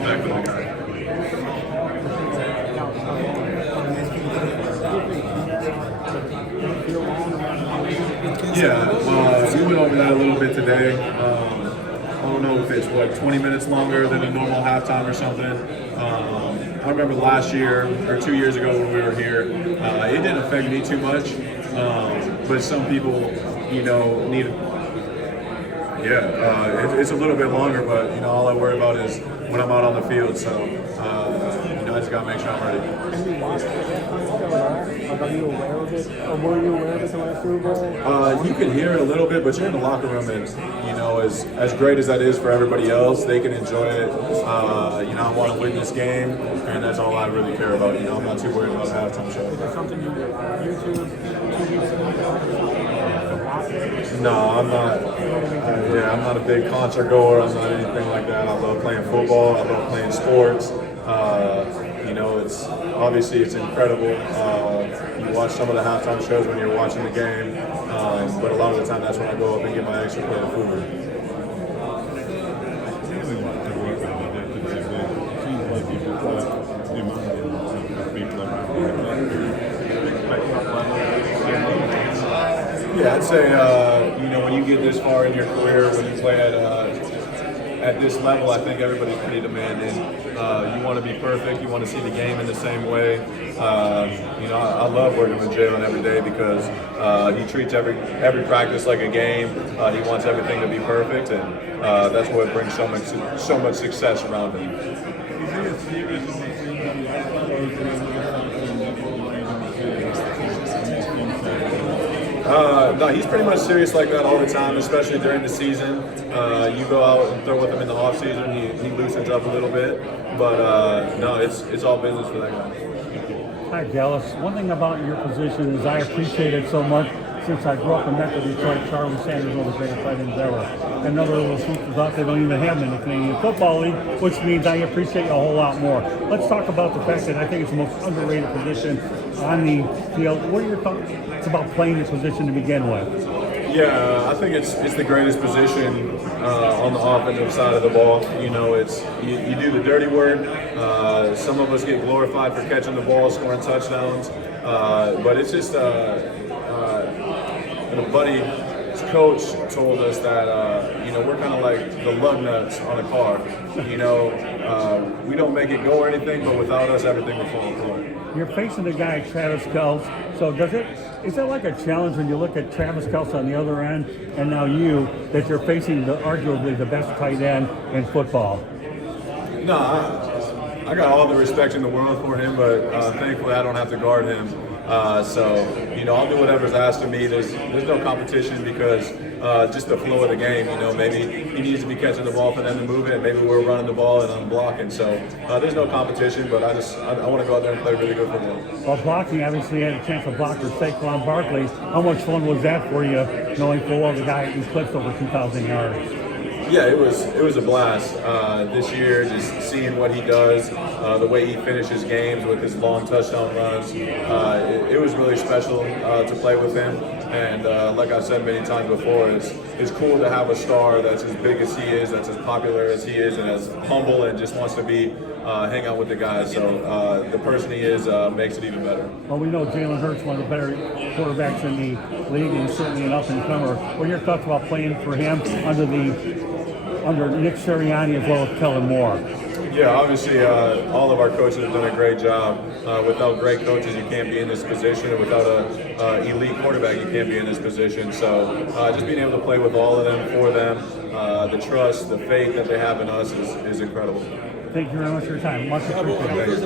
respect for the guy. Yeah, we went over that a little bit today. I don't know if it's 20 minutes longer than a normal halftime or something. I remember last year or 2 years ago when we were here, it didn't affect me too much, but some people, need. Yeah, it's a little bit longer, but all I worry about is when I'm out on the field. So I just gotta make sure I'm ready. Are you aware of it, or were you aware of it the last Super Bowl? You can hear it a little bit, but you're in the locker room, and as great as that is for everybody else, they can enjoy it. I want to win this game, and that's all I really care about. I'm not too worried about a halftime show. Is there something you YouTube? No, I'm not. I'm not a big concert goer. I'm not anything like that. I love playing football. I love playing sports. It's obviously it's incredible. You watch some of the halftime shows when you're watching the game, but a lot of the time that's when I go up and get my extra plate of food. Yeah, I'd say when you get this far in your career, when you play at this level, I think everybody's pretty demanding. You want to be perfect. You want to see the game in the same way. I love working with Jalen every day because he treats every practice like a game. He wants everything to be perfect, and that's what brings so much success around him. No, he's pretty much serious like that all the time, especially during the season. You go out and throw with him in the off season, he loosens up a little bit, but no, it's all business for that guy. Hi, Dallas. One thing about your position is I appreciate it so much. Since I grew up in Metro Detroit, Charlie Sanders was the greatest tight ends ever. And other little swoopers out there don't even have them in the Canadian Football League, which means I appreciate you a whole lot more. Let's talk about the fact that I think it's the most underrated position on the field. What are your thoughts about playing this position to begin with? Yeah, I think it's the greatest position on the offensive side of the ball. You do the dirty work. Some of us get glorified for catching the ball, scoring touchdowns, but it's just a buddy's coach told us that we're kind of like the lug nuts on a car. We don't make it go or anything, but without us, everything will fall apart. You're facing the guy Travis Kelce, so is that like a challenge when you look at Travis Kelce on the other end, and now that you're facing arguably the best tight end in football? No, I got all the respect in the world for him, but thankfully I don't have to guard him. I'll do whatever's asked of me. There's no competition because just the flow of the game. Maybe he needs to be catching the ball for them to move it. Maybe we're running the ball and I'm blocking. So there's no competition, but I want to go out there and play really good football. Well, blocking, obviously, you had a chance to block for Saquon Barkley. How much fun was that for you, knowing full well the guy eclipsed over 2,000 yards? Yeah, it was a blast this year. Just seeing what he does, the way he finishes games with his long touchdown runs. It was really special to play with him. And like I've said many times before, it's cool to have a star that's as big as he is, that's as popular as he is, and as humble and just wants to hang out with the guys. So the person he is makes it even better. Well, we know Jalen Hurts, one of the better quarterbacks in the league, and certainly an up-and-comer. What are your thoughts about playing for him under Nick Sirianni as well as Kellen Moore? Yeah, obviously all of our coaches have done a great job. Without great coaches, you can't be in this position, and without an elite quarterback, you can't be in this position. So just being able to play with all of them, for them, the trust, the faith that they have in us is incredible. Thank you very much for your time. Much appreciated.